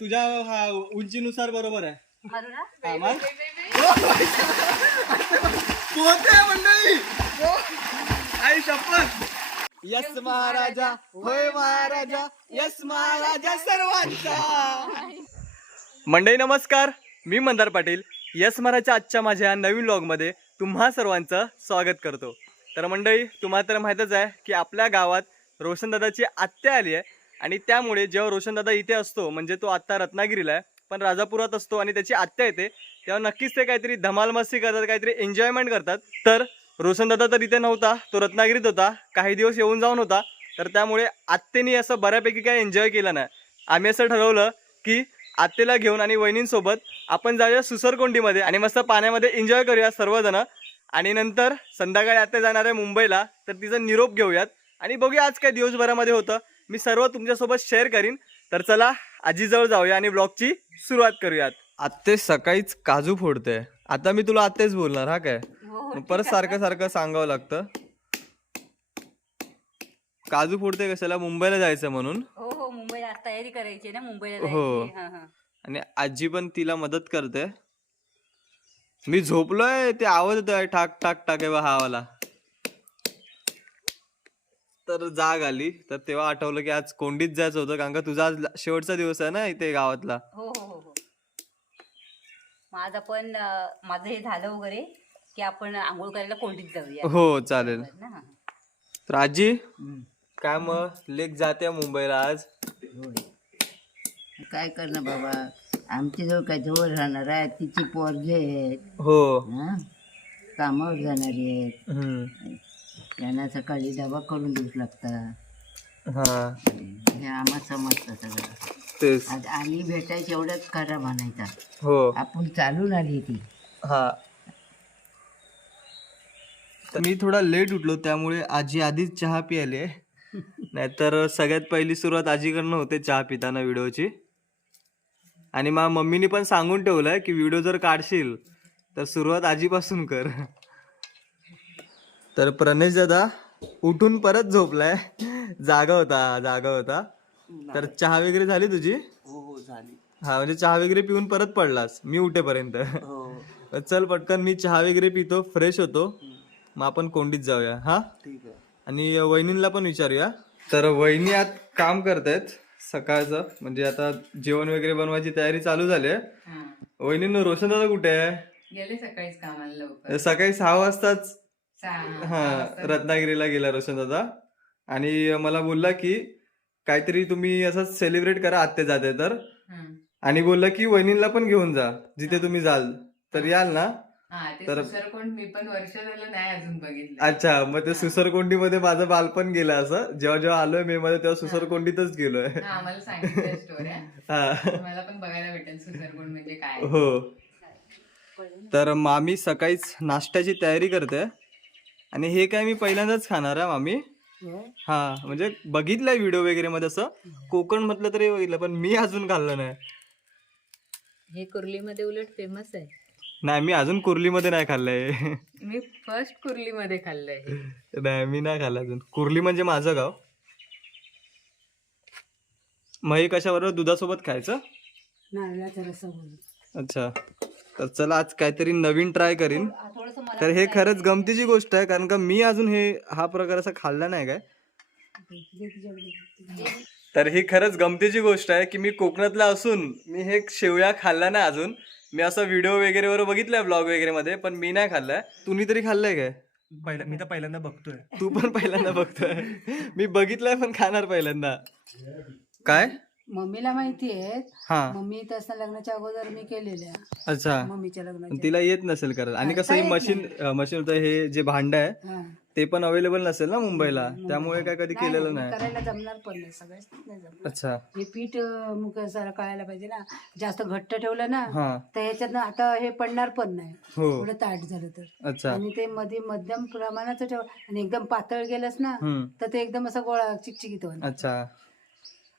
तुझ्या हा उंचीनुसार बरोबर आहे. मारू ना हा, मग? पोहते मंडळी. हो. आई शपथ. यस महाराजा होय महाराजा. यस महाराजा सर्वांचा. मंडळी नमस्कार. मी मंदार पाटील. यस महाराजच्या आजच्या माझ्या नवीन व्लॉगमध्ये तुम्हा सर्वांचं स्वागत करतो. तर मंडळी तुम्हाला तर माहीतच आहे की आपल्या गावात रोशनदादाची आत्या आली आहे. आणि त्यामुळे जेव्हा रोशनदादा इथे असतो म्हणजे तो आत्ता रत्नागिरीला आहे पण राजापुरात असतो आणि त्याची आत्या येते तेव्हा नक्कीच ते काहीतरी धमाल मस्ती करतात काहीतरी एन्जॉयमेंट करतात. तर रोशनदादा तर इथे नव्हता तो रत्नागिरीत होता काही दिवस येऊन जाऊन होता तर त्यामुळे आत्तेनी असं बऱ्यापैकी काही एन्जॉय केलं नाही. आम्ही असं ठरवलं की आत्तेला घेऊन आणि वहिनींसोबत आपण जाऊया सुसरकोंडीमध्ये आणि मस्त पाण्यामध्ये एन्जॉय करूया सर्वजण. आणि नंतर संध्याकाळी आत्ता जाणार आहे मुंबईला तर तिचा निरोप घेऊयात. आणि बघूया आज काय दिवसभरामध्ये होतं. मी सर्व तुमच्यासोबत शेअर करीन. तर चला आजीजवळ जाऊया आणि ब्लॉगची सुरुवात करूयात. आत्ते सकाळीच काजू फोडते. आता मी तुला आत्तेच बोलणार हा काय? हो मग परत सारखं सारखं सांगावं लागतं. काजू फोडते कशाला? मुंबईला जायचं म्हणून. हो हो मुंबईला तयारी करायची ना मुंबईला हो. जायची. हा, हा. आणि आजी पण तिला मदत करते. मी झोपलोय ते आवाज येतोय ठाक ठाक टाक बा हा वाला. तर जाग आली. तर तेव्हा आठवलं की आज कोंडीत जायचं होतं. कारण का तुझा आज शेवटचा दिवस आहे ना इथे गावातला. हो हो हो हो. माझं पण अं, माझं हे झालं वगैरे की आपण आंघोळ करायला कोंडीत जाऊया. हो चालेल. ना? हा. तर आजी काय मग? लेक जाते मुंबईला आज. काय करणार बाबा? आमच्या जवळ काय जवळ राहणार आहे. तिची पोरगे आहेत. हो. हं? कामावर जाणारी आहेत. हम्म. त्यांना सकाळी डबा करून देऊच लागतात हा. हे आम्हाला समजतं सगळं. तेच. आज आली भेटायची एवढंच खरा म्हणायचा. हो. आपण चालून आली ती. हा. तर मी थोडा लेट उठलो त्यामुळे आजी आधीच चहा पियाली नाहीतर सगळ्यात पहिली सुरुवात आजीकडनं होते चहा पिताना व्हिडिओची. आणि मा मम्मीने पण सांगून ठेवलंय की व्हिडिओ जर काढशील तर सुरुवात आजीपासून कर. तर प्रणेश दादा उठून परत झोपलाय. जागा होता जागा होता. तर चहा वगैरे झाली तुझी? हो झाली. हा म्हणजे चहा वगैरे पिऊन परत पडलास मी उठेपर्यंत. हो. चल पटकन मी चहा वगैरे पितो फ्रेश होतो. मग आपण कोंडीत जाऊया हा? ठीक आहे. आणि वहिनींना पण विचारूया. तर वहिनी आत काम करतायत सकाळचं म्हणजे आता जेवण वगैरे बनवायची तयारी चालू झाली आहे. वहिनींनो रोशन दादा कुठे आहे? गेले सकाळीच कामाला लवकर. सकाळी सहा वाजताच हा रत्नागिरीला गेला रोशन दादा आणि मला बोलला की काहीतरी तुम्ही असं सेलिब्रेट करा आत्ते जाते तर. आणि बोलला की वहिनींना पण घेऊन जा जिथे तुम्ही जाल तर याल ना? तर- सुसरकोंड मी पण वर्ष झालं नाही अजून बघितलं. अच्छा मग ते सुसरकोंडीमध्ये माझं बालपण गेलं असं? जेव्हा जेव्हा आलोय मे मध्ये तेव्हा सुसरकोंडीतच गेलोय. आम्हाला सांगितलं स्टोऱ्या मला पण बघायला भेटेल सुसरकोंड म्हणजे काय हो. तर मामी सकाळीच नाश्त्याची तयारी करते. आणि हे काय मी पहिल्यांदाच खाणार आहे मामी. हा म्हणजे बघितलंय व्हिडिओ वगैरे मध्ये असं. कोकण म्हटलं तरी बघितलं पण मी अजून खाल्लं नाही. हे कुर्लीमध्ये उलट फेमस आहे. नाही मी अजून कुर्लीमध्ये नाही खाल्लंय. मी फर्स्ट कुर्लीमध्ये खाल्लंय. नाही मी नाही खाल्लं अजून. कुर्ली म्हणजे माझं गाव. मग हे कशाबरोबर? दुधासोबत खायचं? अच्छा. तर चला आज काहीतरी नवीन ट्राय करीन. मला तर हे खरंच गमतीची गोष्ट आहे कारण का मी अजून हे हा प्रकार असा खाल्ला नाही काय? तर ही खरंच गमतीची गोष्ट आहे की मी कोकणातला असून मी हे शेवया खाल्ला नाही अजून. मी असं व्हिडिओ वगैरे वर बघितलंय ब्लॉग वगैरे मध्ये पण मी नाही खाल्लाय. तुम्ही तरी खाल्लंय काय? पहिला मी तर पहिल्यांदा बघतोय. तू पण पहिल्यांदा बघतोय. मी बघितलंय पण खाणार पहिल्यांदा. काय? मम्मीला माहिती आहे हा. मम्मी तसं लग्नाच्या अगोदर मी केलेल्या. अच्छा. मम्मीच्या लग्नाच्या. तिला येत नसेल करत. आणि कसं हे मशीन मशीन होतं हे जे भांड आहे हा. ते पण अवेलेबल नसेल ना मुंबईला? त्यामुळे काय कधी केलेलं नाही, करायला जमणार पण नाही सगळ्याच नाही जमणार. अच्छा. हे पीठ अं, कळायला पाहिजे ना. जास्त घट्ट ठेवलं ना हा. तर ह्याच्यातनं आता हे पडणार पण नाही. हो. थोडं ताट झालं तर. अच्छा. आणि ते मध्ये मध्यम प्रमाणाचं ठेव आणि एकदम पातळ गेलंस ना हम्म. तर ते एकदम असं गोळा चिकचिकीत होणार. अच्छा.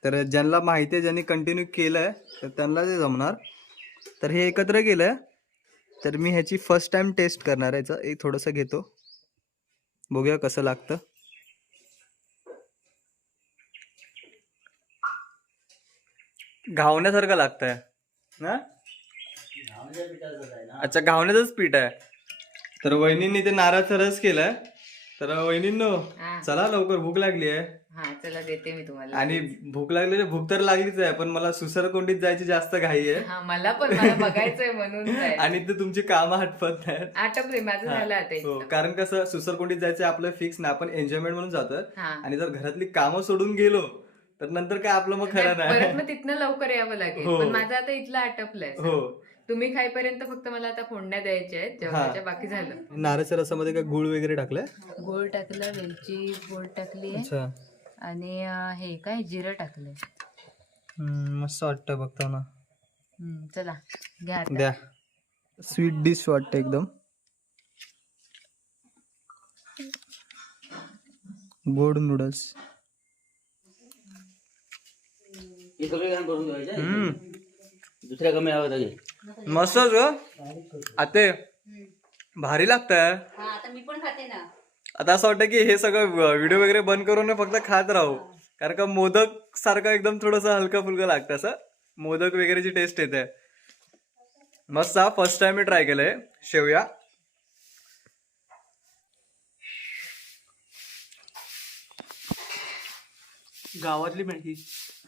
तर ज्यांना माहिती आहे ज्यांनी कंटिन्यू केलंय तर त्यांना ते जमणार. तर हे एकत्र केलंय तर मी ह्याची फर्स्ट टाइम टेस्ट करणार आहे. याचं. एक थोडंसं घेतो. बघूया कसं लागतं. घावण्यासारखं लागतंय ना अच्छा घावण्याचंच पीठ आहे. तर वहिनींनी ते नारळाचा रस केलाय. तर वहिनींनो. चला लवकर भूक लागली आहे. हा चला देते मी तुम्हाला आणि भूक लागली भूक तर लागलीच आहे पण मला सुसरकोंडीत जायची जास्त घाई आहे. हा मला पण मला बघायचंय म्हणून जायचं. आणि ते तुमची कामं हटपत नाहीत. आटपले माझं झालं आता हो इथलं. कारण कसं सुसरकोंडीत जायचं आपलं फिक्स ना आपण एन्जॉयमेंट म्हणून जातं हा. आणि जर घरातली कामं सोडून गेलो तर नंतर काय आपलं मग खरं परत नाही. मग तिथनं लवकर यावं लागेल. हो. पण माझं आता इथलं आटपलंय हो. तुम्ही खाईपर्यंत फक्त मला आता फोडण्या द्यायच्या आहेत जेवणाच्या बाकी झालं. नारळाच्या रसामध्ये काय गुळ वगैरे टाकलंय? गोळ टाकलं वेलची गोळ टाकली अच्छा. आणि अं, हे काय जिरं टाकलंय. हम्म, मस्त वाटतं बघताना. हम्म, चला घ्या आता. द्या. स्वीट डिश वाटतं एकदम. गोड नूडल्स दुसऱ्या कमी हवं मस्त ग. आते. भारी लागतंय. हा आता मी पण खाते ना. आता असं वाटतं की हे सगळं व्हिडिओ वगैरे बंद करून फक्त खात राहू. कारण का मोदक सारखं एकदम थोडस हलकं फुलकं लागतं असं. मोदक वगैरेची टेस्ट येते. मस्त हा फर्स्ट टाइम मी ट्राय केलंय. शेवया. गावातली मॅगी.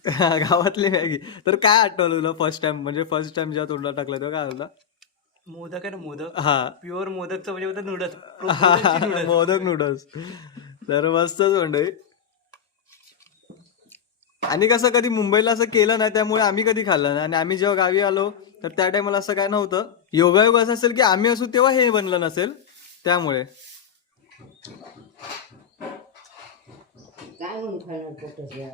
गावातली मॅगी. तर काय आठवलं तुला फर्स्ट टाइम म्हणजे फर्स्ट टाइम जेव्हा तोंडात टाकलं तेव्हा काय आठवलं मोदक आहे ना मोदक. हा. प्युअर मोदकचं म्हणजे होतं नूडल्स मोदक नूडल्स तर मस्तच मंडळी आणि कसं कधी मुंबईला असं केलं नाही त्यामुळे आम्ही कधी खाल्लं नाही. आणि आम्ही जेव्हा गावी आलो तर त्या टायमाला असं काय नव्हतं. योगायोग असं असेल की आम्ही असू तेव्हा हे बनलं नसेल त्यामुळे. काय म्हणून खाणार पोटाच्या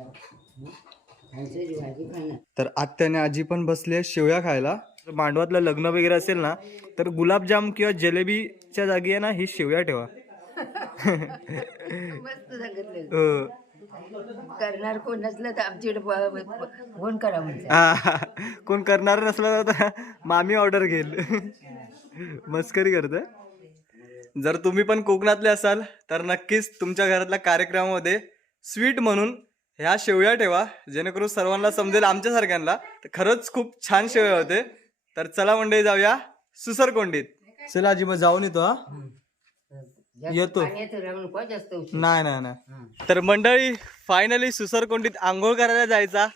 खायची भाजी खाणार? तर आत्याने आजी पण बसली आहे शेवया खायला. मांडवातलं लग्न वगैरे असेल ना तर गुलाबजाम किंवा जलेबीच्या जागी आहे ना ही शेवया ठेवा. मस्त सांगितलं. हो. करणार कोण नसलं तर प- फोन करा म्हणजे कोण करणार नसलं तर मामी ऑर्डर घेईल. मस्करी करते जर तुम्ही पण कोकणातले असाल तर नक्कीच तुमच्या घरातल्या कार्यक्रमामध्ये स्वीट म्हणून ह्या शेवया ठेवा जेणेकरून सर्वांना समजेल आमच्यासारख्यांना. तर खरंच खूप छान शेवया होते. तर चला मंडळी जाऊया सुसरकोंडीत. चला आजी मग जाऊन येतो हा. येतो. नाही नाही नाही. तर मंडळी फायनली सुसरकोंडीत आंघोळ करायला जायचा.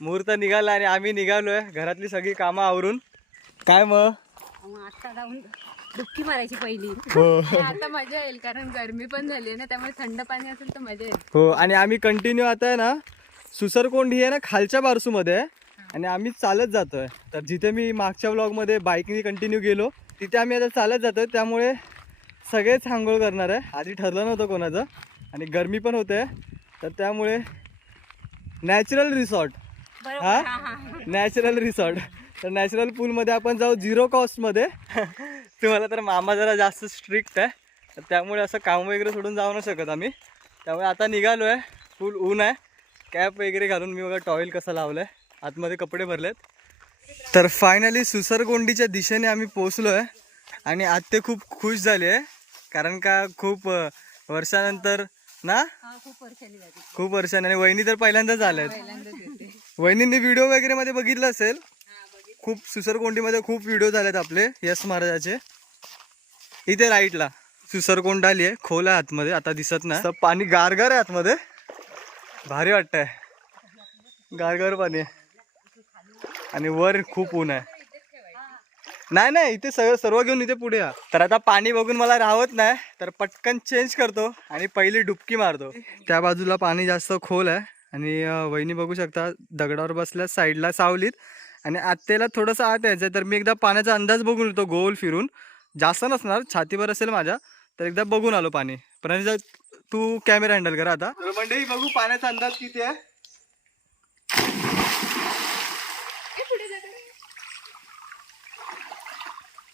मुहूर्त निघाला आणि आम्ही निघालोय. घरातली सगळी कामं आवरून. काय मग? आता जाऊन डुबकी मारायची पहिली. हो. आता मजा येईल कारण गरमी पण झाली ना त्यामुळे थंड पाणी असेल तर मजा येईल. हो आणि आम्ही कंटिन्यू आता आहे ना सुसरकोंड आहे ना खालच्या बारसूमध्ये. आणि आम्ही चालत जातोय. तर जिथे मी मागच्या व्लॉगमध्ये बाईकनी कंटिन्यू गेलो तिथे आम्ही आता चालत जातोय. त्यामुळे सगळेच आंघोळ करणार आहे. आधी ठरलं नव्हतं कोणाचं आणि गरमी पण होते. तर त्यामुळे नॅचरल रिसॉर्ट हा? नॅचरल रिसॉर्ट तर नॅचरल पूलमध्ये आपण जाऊ झिरो कॉस्टमध्ये तुम्हाला तर मामा जरा जास्त स्ट्रिक्ट आहे. तर त्यामुळे असं काम वगैरे सोडून जाऊ नाही शकत आम्ही. त्यामुळे आता निघालो आहे फुल ऊन आहे. कॅप वगैरे घालून मी बघा टॉवेल कसं लावलं आहे आतमध्ये कपडे भरलेत. तर फायनली सुसरगोंडीच्या दिशेने आम्ही पोचलो आहे आणि आज ते खूप खुश झाले आहे कारण का खूप वर्षानंतर ना? खूप वर्षांनी जाते खूप वर्षांनी. आणि वहिनी तर पहिल्यांदाच आल्यात. वहिनींनी व्हिडिओ वगैरे मध्ये बघितलं असेल? खूप सुसरकोंडीमध्ये खूप व्हिडिओ झालेत आपले. यश महाराजाचे. इथे राईटला सुसरकोंड आली आहे खोल आहे आतमध्ये. आता दिसत नाही. तर पाणी गारगार आहे आतमध्ये. भारी वाटतंय. गारगार पाणी आहे. आणि वर खूप ऊन आहे. नाही नाही इथे सगळं सर्व घेऊन इथे पुढे या. तर आता पाणी बघून मला राहत नाही तर पटकन चेंज करतो आणि पहिली डुबकी मारतो. त्या बाजूला पाणी जास्त खोल आहे आणि वहिनी बघू शकता दगडावर बसल्या साईडला सावलीत आणि आत्तेला थोडंसं आत यायचं आहे तर मी एकदा पाण्याचा अंदाज बघून येतो गोल फिरून. जास्त नसणार छातीवर असेल माझ्या तर एकदा बघून आलो पाणी. पण तू कॅमेरा हँडल करा आता. मंडळी बघू पाण्याचा अंदाज किती आहे.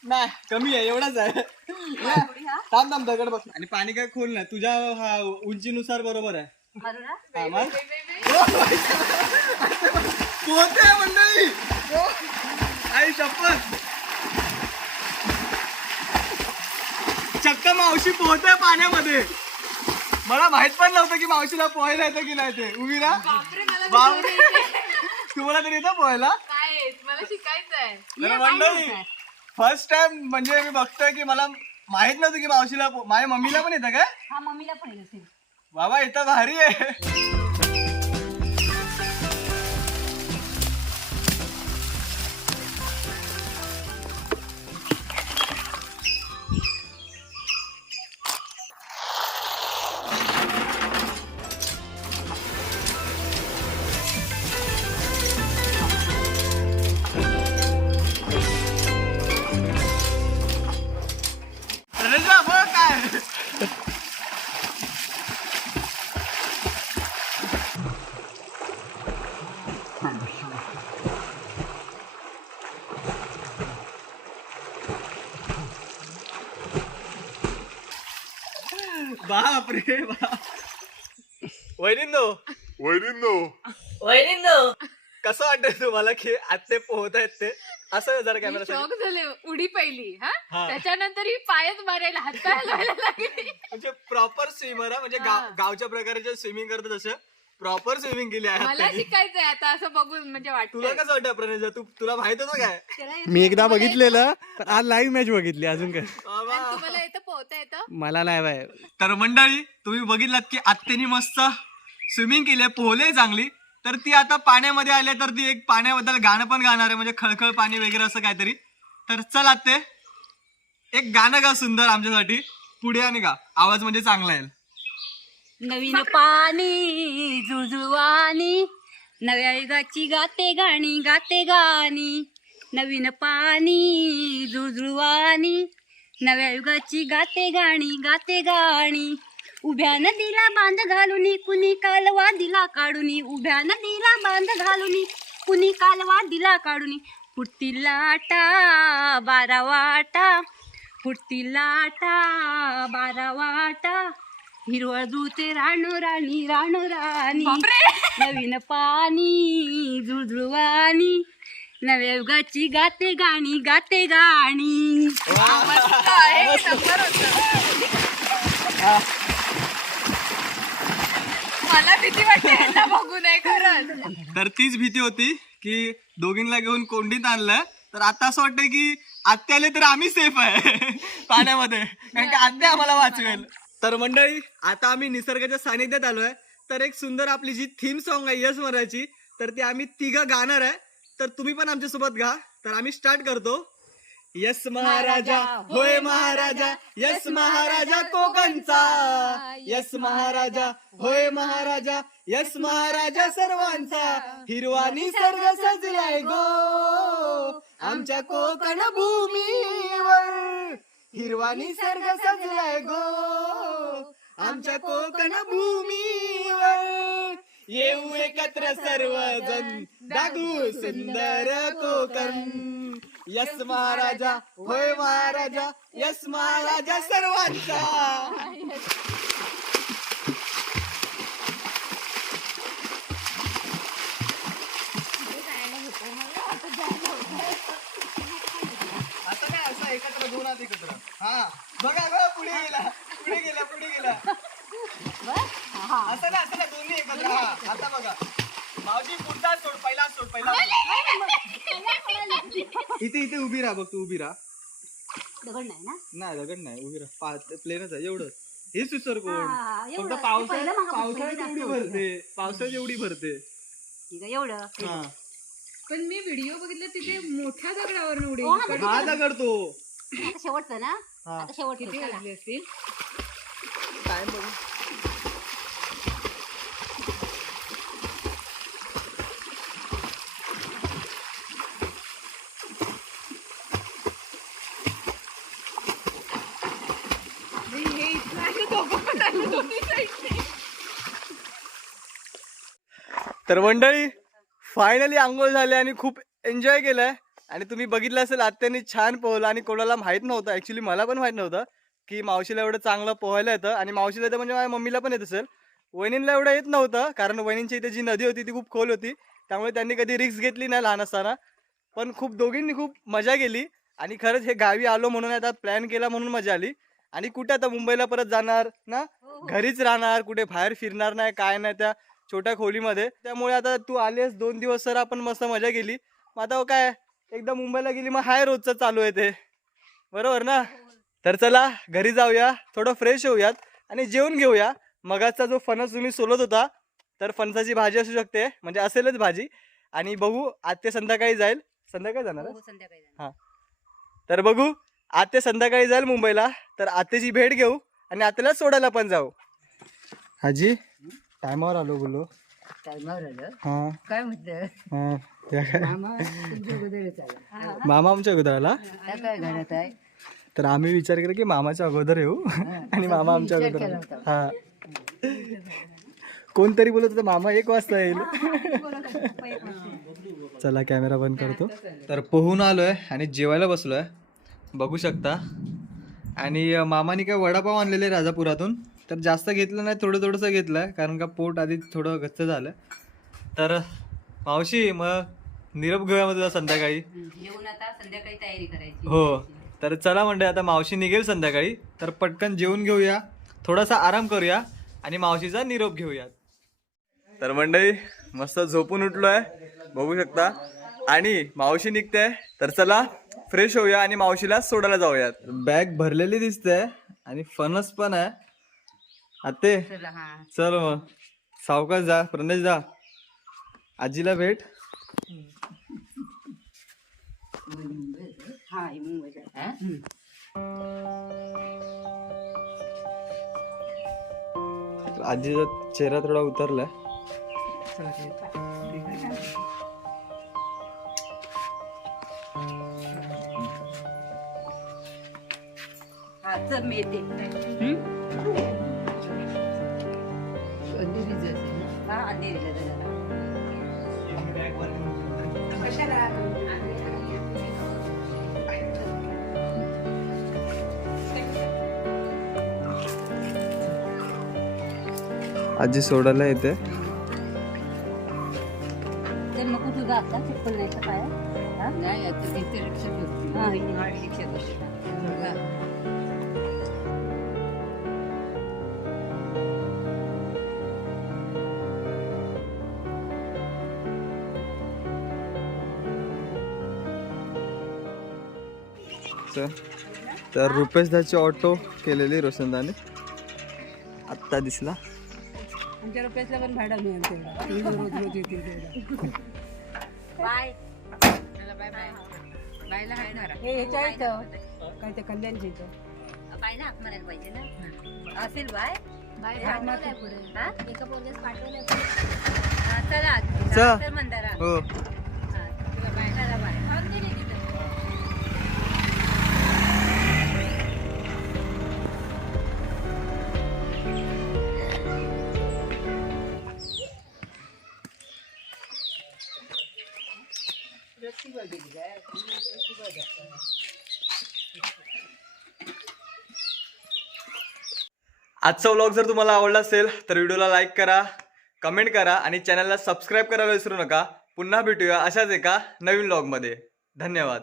नाही कमी आहे एवढाच आहे. थांब थांब दगड बस. आणि पाणी काय खोल नाही तुझ्या हा उंचीनुसार बरोबर आहे. ना हा, मग? पोहते मंडळी. ओ, आई शपथ. चक्क मावशी पोहते पाण्यामध्ये. मला माहीत पण नव्हतं की मावशीला पोहायला येतं की नाही ते. उभी ना बापरे तू तुम्हाला तरी येतं पोहायला? काय मला शिकायचं आहे. तर मंडळी फर्स्ट टाइम म्हणजे मी बघतोय की मला माहीत नव्हतं की मावशीला माझ्या मम्मीला पण येतं काय? हा मम्मीला पण येत असेल बाबा इथं भारी आहे. बाप वैरिंदो वैरिंदो कसं वाटतंय तुम्हाला की आत्ते पोहत आहेत ते? असं जरा कॅमेरा शॉक झाले. उडी पहिली हा? हा. त्याच्यानंतर ही पायच मारायला लावायला लागली. म्हणजे प्रॉपर स्विमर म्हणजे गाव- गावच्या प्रकारे जे स्विमिंग करतात तसं? प्रॉपर स्विमिंग केली आहे मला. शिकायचंय आता असं बघून म्हणजे तुला वाटतं कसं वाटतं प्रणयजा तू तुला माहीत होतं काय? मी एकदा बघितलेलं पण आज लाईव्ह मॅच बघितली अजून काय. तुम्हाला येतं पोहता येतं? मला नाही बाय तर मंडळी तुम्ही बघितलात की आत्यानी मस्त स्विमिंग केली पोहले चांगली. तर ती आता पाण्यामध्ये आले तर ती एक पाण्याबद्दल गाणं पण गाणार आहे म्हणजे खळखळ पाणी वगैरे असं काहीतरी. तर चल आत्ते एक गाणं गा सुंदर आमच्यासाठी. पुढे आणि गा. आवाज म्हणजे चांगला येईल. नवीन पाणी जुळजुळवाणी नव्या युगाची गाते गाणी गाते गाणी. नवीन पाणी जुळजुळवाणी नव्या युगाची गाते गाणी गाते गाणी. उभ्या नदीला बांध घालून कुणी कालवा दिला काढून. उभ्या नदीला बांध घालून कुणी कालवा दिला काढून. फुटतील लाटा बारा वाटा. फुटतील लाटा बारा वाटा. हिरवळ जुळते राणो राणी राणो. राणी नवीन पाणी जुळजुळवाणी. नव्या युगाची गाते गाणी गाते गाणी. मला भीती वाटते बघू नये खरंच. तर तीच भीती होती की दोघींना घेऊन कोंडीत आणलं. तर आता असं वाटतं की आत्या आले तर आम्ही सेफ आहे पाण्यामध्ये. कारण की आत्या आम्हाला वाचवेल. तर मंडळी आता आम्ही निसर्गाच्या सानिध्यात आलोय. तर एक सुंदर आपली जी थीम सॉन्ग आहे यश मराची तर ती आम्ही तिघं गाणार आहे. तर तुम्ही पण आमच्यासोबत गा. तर आम्ही स्टार्ट करतो. यस महाराजा होय महाराजा यस महाराजा कोकणचा. यस महाराजा होय महाराजा यस महाराजा सर्वांचा. हिरवा निसर्ग सजलाय गो. आमच्या कोकण भूमीवर. हिरवा निसर्ग सजलाय गो. आमच्या कोकण भूमीवर येऊ एकत्र सर्वजण. दागू सुंदर कोकण. यस महाराजा होय महाराजा यस महाराजा सर्वांचा. आता काय असं एकत्र दोन हात एकत्र? हा. बघा बघा पुढे गेला. पुढे गेला पुढे गेला. असं ना असं ना दोन्ही एकत्र. हा आता बघा. मावशी पुढचा सोड पहिला सोड पहिला. इथे इथे उभी राहा बघ तू उभी राहा. दगड नाही ना? नाही दगड नाही उभी राहा. प्लेनच आहे एवढं हे सुसर कोण? हा, एवढं. फक्त ते पावसाळ्यात पहिलं मागं पावसाळ्यात पहिलं एवढी जास्त भरते. पावसाळ्यात एवढी भरते. ठीक आहे एवढं. हा. पण मी व्हिडिओ बघितला तिथे मोठ्या दगडावर उडी हो ना, हा दगड तो. आता शेवटचं ना. आता किती असतील? बघू. हे. तर मंडळी फायनली आंघोळ झाली आणि खूप एन्जॉय केलंय. आणि तुम्ही बघितलं असेल आत्याने छान पोहलं आणि कोणाला माहीत नव्हतं. ऍक्च्युली मला पण माहीत नव्हतं की मावशीला एवढं चांगलं पोहायला येतं आणि मावशीला येतं म्हणजे माझ्या मम्मीला पण येत असेल. वहिनींना एवढं येत नव्हतं कारण वहिनींची इथे जी नदी होती ती खूप खोल होती. त्यामुळे त्यांनी कधी रिस्क घेतली नाही लहान असताना. पण खूप दोघींनी खूप मजा केली आणि खरंच हे गावी आलो म्हणून आता प्लॅन केला म्हणून मजा आली. आणि कुठे आता मुंबईला परत जाणार ना? घरीच राहणार कुठे बाहेर फिरणार नाही काय नाही त्या छोट्या खोलीमध्ये. त्यामुळे आता तू आलीस दोन दिवस सर आपण मस्त मजा केली. मग आता काय? एकदा मुंबईला गेली मग हाय रोजचं चालू आहे ते. बरोबर ना? तर चला घरी जाऊया थोडं फ्रेश होऊयात आणि जेवून घेऊया. मगाचा जो फणस तुम्ही सोलत होता तर फणसाची भाजी असू शकते म्हणजे असेलच भाजी. आणि बघू आज ते संध्याकाळी जाईल. संध्याकाळी जाणार हो, संध्याकाळी जाणार. तर बघू आते संध्याकाळी जाईल मुंबईला तर आतेची भेट घेऊ आणि आतेला सोडायला पण जाऊ. आजी टायमावर आलो बोलो टायमावर आलं? हा. काय म्हणतं हा. त्या काय मामा आला. आमच्या अगोदर आला घरात आहे? तर आम्ही विचार केला की मामाच्या अगोदर येऊ. आणि मामा आमच्या अगोदर आला. हा. कोणतरी बोलत होतं मामा एक वाजता येईल. चला कॅमेरा बंद करतो. तर पोहून आलोय आणि जेवायला बसलोय. बघू शकता. आणि मामाने काय वडापाव आणलेले राजापुरातून. तर जास्त घेतलं नाही थोडं थोडंसं घेतलंय कारण का पोट आधी थोडं गच्च झालं. तर मावशी मग निरोप घेऊया मग तुझा संध्याकाळी. जेवून आता संध्याकाळी तयारी करायची. हो तर चला म्हणजे आता मावशी निघेल संध्याकाळी. तर पटकन जेवून घेऊया थोडासा आराम करूया आणि मावशीचा निरोप घेऊया. तर मंडळी मस्त झोपून उठलोय बघू शकता. आणि मावशी निघते तर चला फ्रेश होऊया आणि मावशीला सोडायला जाऊयात. बॅग भरलेली दिसते आणि फणस पण आहे. आते चला चल मग. सावकाश जा प्रणेश जा. आजीला भेट. हा हे हा? आजीचा चेहरा थोडा उतरलाय. हा आजी सोडायला येते. तर नको तुझा आता चप्पल नाही चल. तर रुपेश दाची ऑटो केलेली रोशनदाने. आत्ता दिसला. आमच्या रुपयातला पण भाडा मिळेल येतील तेवढा. बाय. बायला आहे ना. हे ह्याच्या इथं. काय ते कल्याणच्या इथं. बायला हाक मारायला पाहिजे ना. असेल बाय. हाक मारते पुढे हा? हा, चला. चल. चल मंदारा. हो हा, आजचा व्लॉग जर तुम्हाला आवडला असेल तर व्हिडिओला लाईक करा कमेंट करा आणि चॅनलला सबस्क्राईब करायला विसरू नका. पुन्हा भेटूया अशाच एका नवीन व्लॉगमध्ये धन्यवाद.